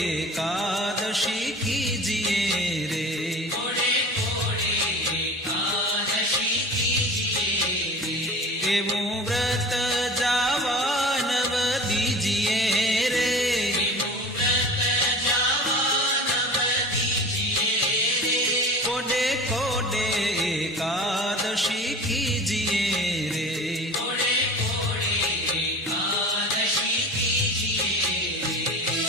एकादशी कीजिए रे, कोडे कोडे एकादशी कीजिए रे, एवं व्रत जावा नव दीजिए रे, एवं व्रत जावा नव दीजिए रे, कोडे कोडे एकादशी कीजिए रे, कोडे कोडे एकादशी कीजिए रे।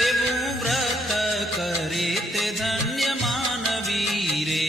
एवं व्रत करे ते धन्य मानवी रे,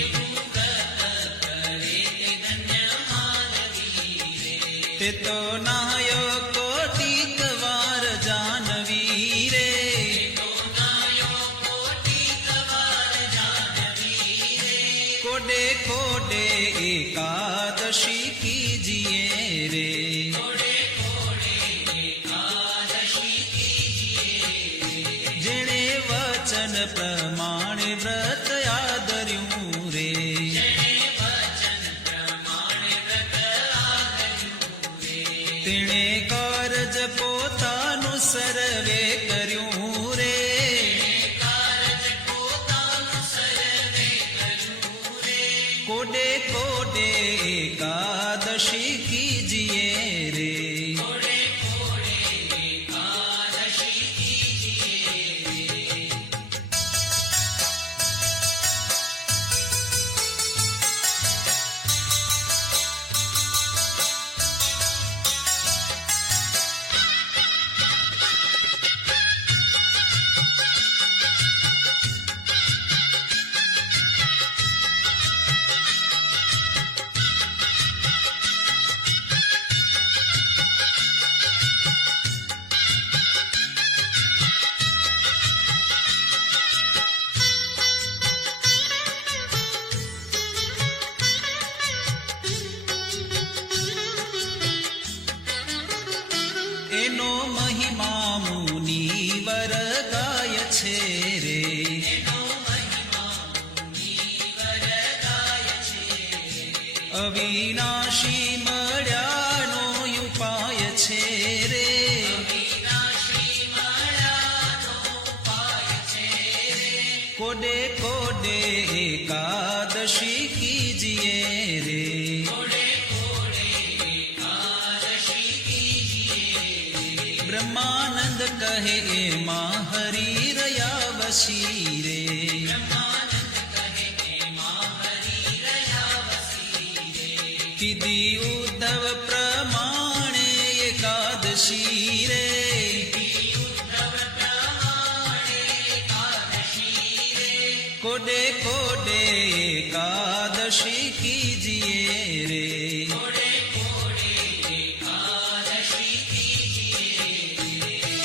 एवं व्रत करे ते धन्य मानवी रे, ते तो नायो कोटिक वार जानवी रे, तो नायो कोटिक वार जानवी रे, कोडे कोडे एकादशी कीजिए रे, कोडे कोडे एकादशी कीजिए रे, जेणे वचन प्रमाणे व्रत आदर्યું रे, जेणे वचन प्रमाणे व्रत आदर्યું रे, तेणे કારજ પોતાનું સર્વે કર્યું રે, કારજ પોતાનું સર્વે કર્યું રે, કોડે કોડે એકાદશી કીજીએ રે, કોડે કોડે એકાદશી કીજીએ રે. એનો મહિમા મુનિવર ગાય છે રે, એનો મહિમા મુનિવર ગાય છે રે, અવિનાશી મળ્યાનો ઉપાય છે રે, વિનાશી મળ્યાનો ઉપાય છે રે, કોડે કોડે એકાદશી કીજીએ રે, કોડે કોડે એકાદશી કીજીએ રે. બ્રહ્માનંદ કહે એમાં હરી રહ્યા વસી રે, બ્રહ્માનંદ કહે એમાં હરિ રહ્યા વસી રે, કીધી ઉદ્ધવ પ્રમાણે એકાદશી રે, ઉદ્ધવ પ્રમાણે એકાદશી રે, કોડે કોડે એકાદશી કીજીએ રે, કોડે કોડે એકાદશી કીજીએ રે.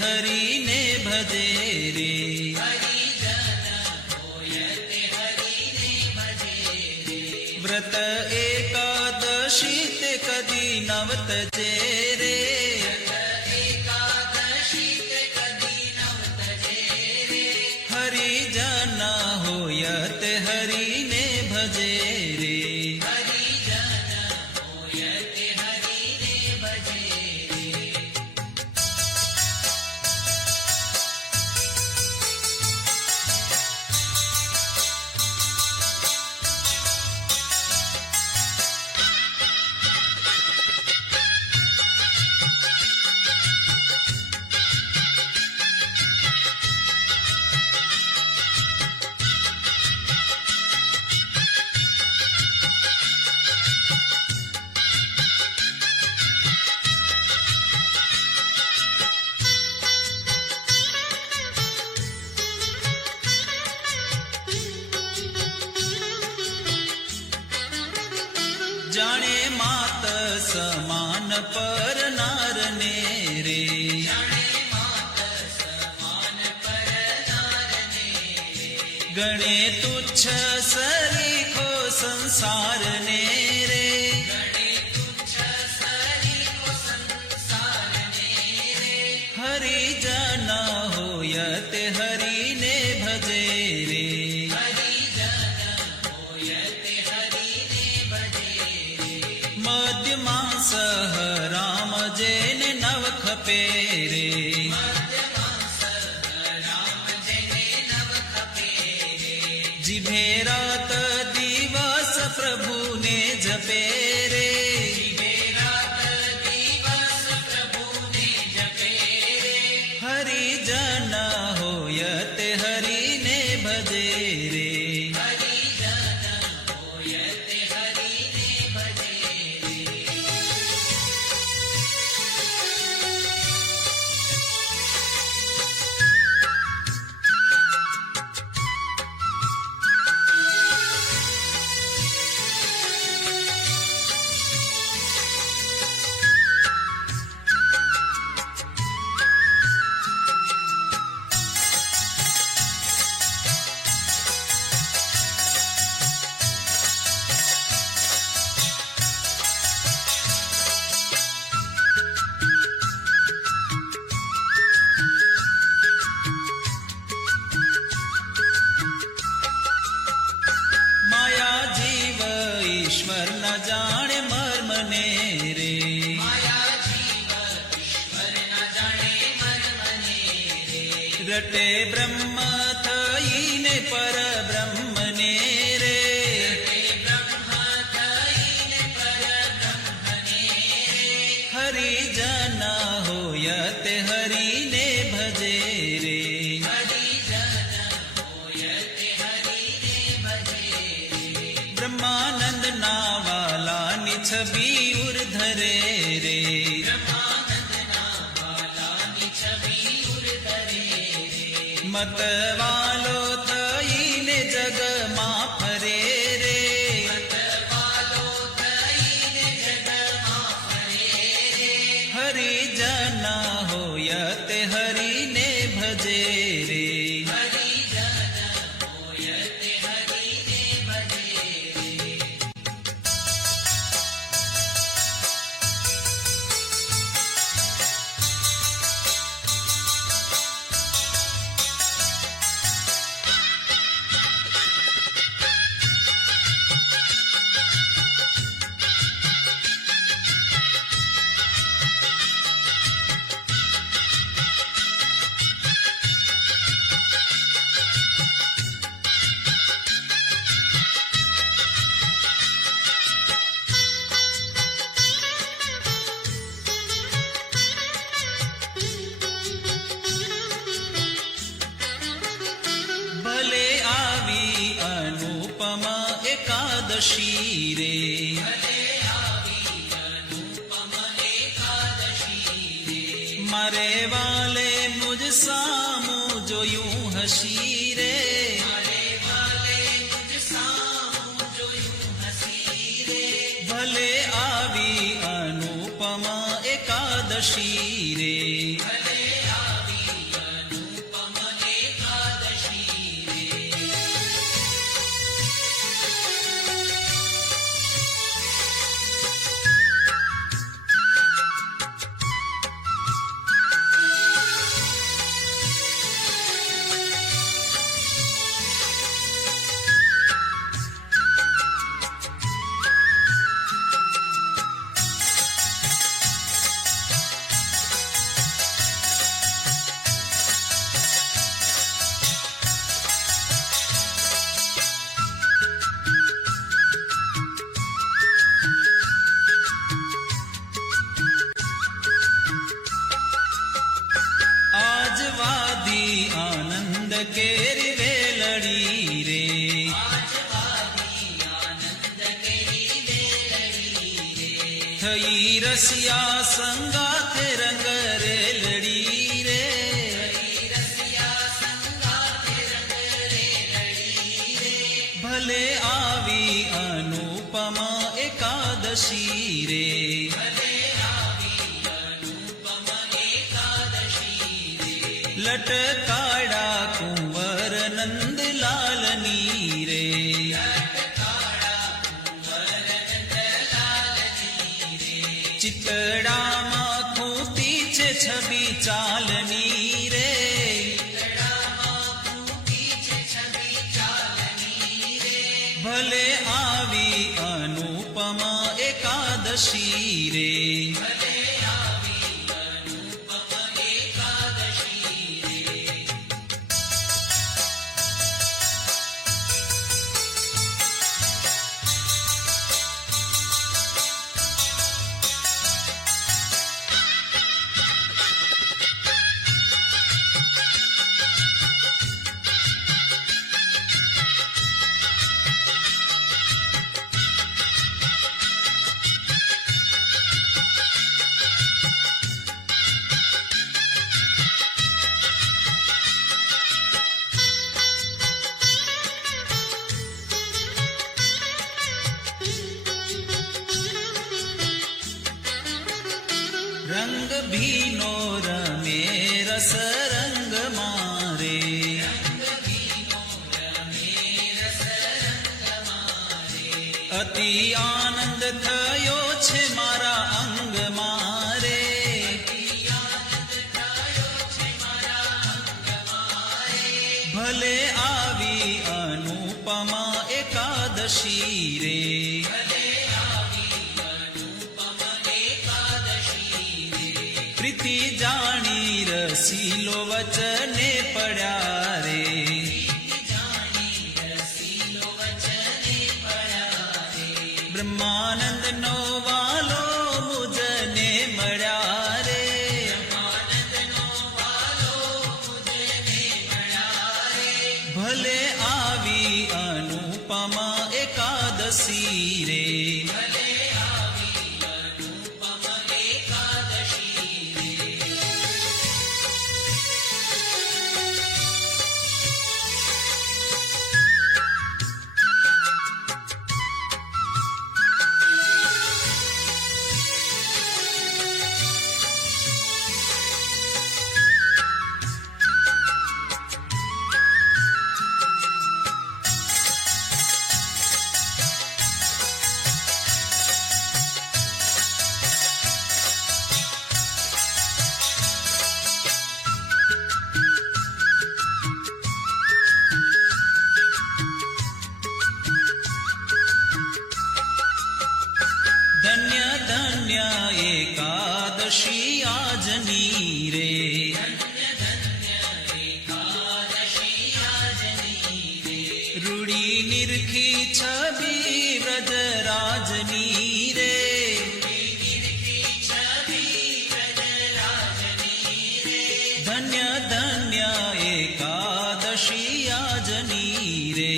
હરિને ભજે રે. વ્રત એકાદશી તે કદી નવતજે રે. હરિજન હોય તે હરિને ભજે રે. જાણે માત સમાન પરનારને રે. ગણે તુચ્છ સરીખો સંસારને રે. હરિજન હોય તે હરિને ભજે રે. મધ્યમાં સહ રામ જેને નવ ખપે રે. જીભે રાત દિવસ પ્રભુને જપે રે. હરિજન હોય તે હરિને ભજે રે. માયા જીવ ઈશ્વર ન જાણે મર્મને રે. રટે બ્રહ્મ થઈને પરબ્રહ્મને રે. હરિજન હોય તે હરિને ભજે રે. બ્રહ્માનંદ ના વાલાની છબી ઉર્ધરે રે. મતવાલો થઈને જગમાં ફરે રે. હરિજન હોય તે હરિને ભજે રે. ભલે આવી અનુપમ એકાદશી રે. મારે વાલે મુજ સામું જોયું હસી રે. ભલે આવી અનુપમ એકાદશી રે. કેરી વેલડી રે. થઈ રસિયા સંગાથે રંગ રેલડી રે. ભલે આવી અનુપમા એકાદશી રે. લટકાડા કુંવર નંદલાલની રે. ચિતડામાં ખૂતી છે છબી ચાલની રે. ભલે આવી અનુપમા એકાદશી રે. રંગ ભીનો રમે રસ રંગ મારે. અતિ આનંદ થયો છે મારા અંગ મારે. ભલે આવી અનુપમા એકાદશી રે. પ્રીતિ જાણી રસીલો વચને પડ્યા રે. બ્રહ્માનંદ નો વાલો મુજને મળ્યા રે. ભલે આવી અનુપમા એકાદશી રે. ધન્ય ધન્ય એકાદશી આજની રે. રૂડી નિરખી છબી વ્રજરાજની રે. ધન્ય ધન્ય એકાદશી આજની રે.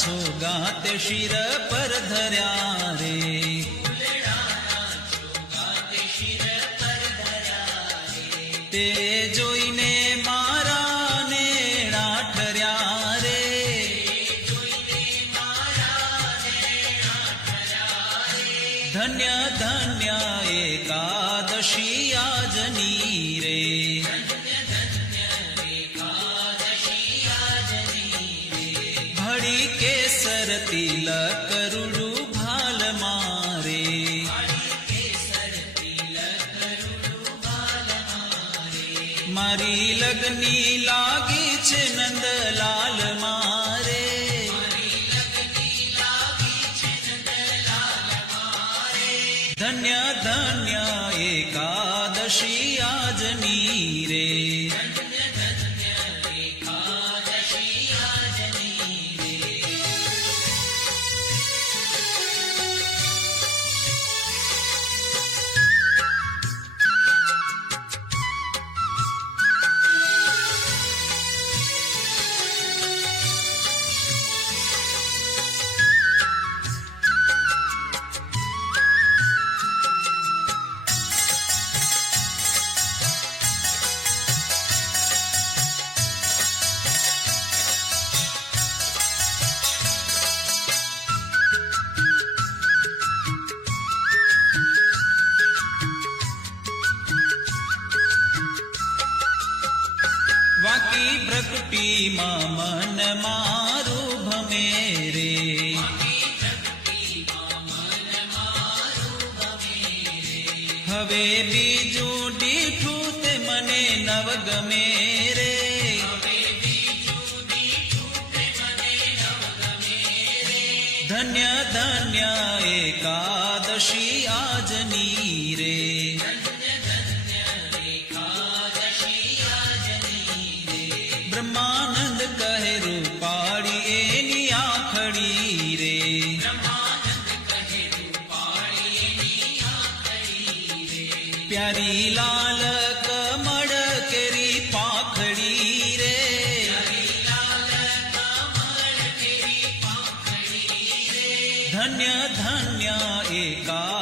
છો ગાતે શિર પર ધર્યા રે. તે જોઈને મારા નેણા ઠર્યા રે. ધન્ય ધન્ય એકાદશી આજની રે. મારી લગની લાગી છે નંદલાલ મારે, ધન્ય ધન્ય એકાદશી આજની રે. વાકી પ્રકૃતિમાં મન મારું ભમે રે, હવે બીજું દીઠું તે મને નવ ગમે રે. ધન્ય ધન્ય એકાદશી આજની રે. બ્રહ્માનંદ કહે રૂપાળી એની આખડી રે, પ્યારી લાલ કમળ કેરી પાખડી રે. ધન્ય ધન્ય એકા